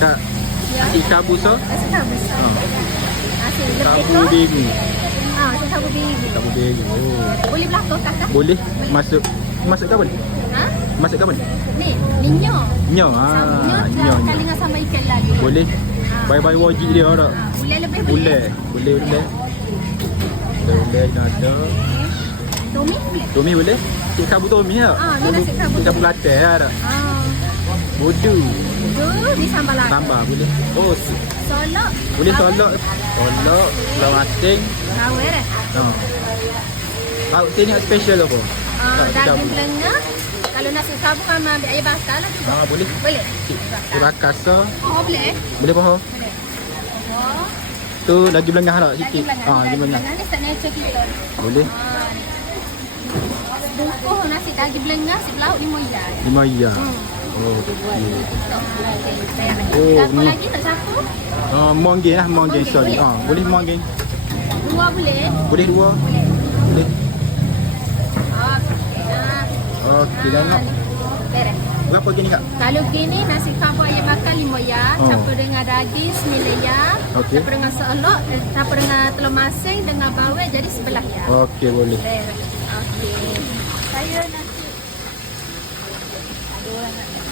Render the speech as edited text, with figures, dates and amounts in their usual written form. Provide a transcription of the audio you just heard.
Kak, Ya. nasi cabu so? Nasi kabus. Nasi Cabu lepeto. biru. Nasi cabu biru. Cabu biru. Oh. Boleh belakang kakak? Boleh masuk ke apa ni? Ha? Masuk ke apa ni? Ni, ninyo. Nyo. Sambungnya Nyo. kali dengan sama ikan lagi. Boleh. Bye-bye wajib dia orang. Boleh lebih Boleh. Boleh. Boleh ada. Tomi boleh? Tomi boleh? Cik cabu tomi tak? Ni nasi cabu. Cik cabu latte ada. Bodu. Tu ni sambal lagi. Tambah boleh. Oh, Solok. boleh tolak. Tolak. Pulau Ating. Rawir eh? Lauk sini special apa? Daging belengah. Kalau nasi cabu kan ambil air bakar lah. Boleh. Boleh? Dia bakar so. Oh boleh? Boleh apa? Boleh. Oh. Tu lagi belengah tak Lagi sikit? belengah. Lagi belengah. Belengah ni set nature kita. Boleh. Bungkuh nasi daging belengah si lauk RM5. Lima iya. Oh, okey. Oh, Apa lagi nak satu? Monggeng lah, monggeng sorry. Boleh monggeng. Dua boleh? Boleh dua. Boleh. Boleh. Okey. Okey dah nak. Beres. Berapa gini kak? Kalau gini nasi kabur ayam bakar RM5, campur dengan daging RM9, Okey. campur dengan selok, campur dengan telur masing dengan bawang jadi RM11. Okey boleh. Beres. Okey. Saya nasi. Aduh.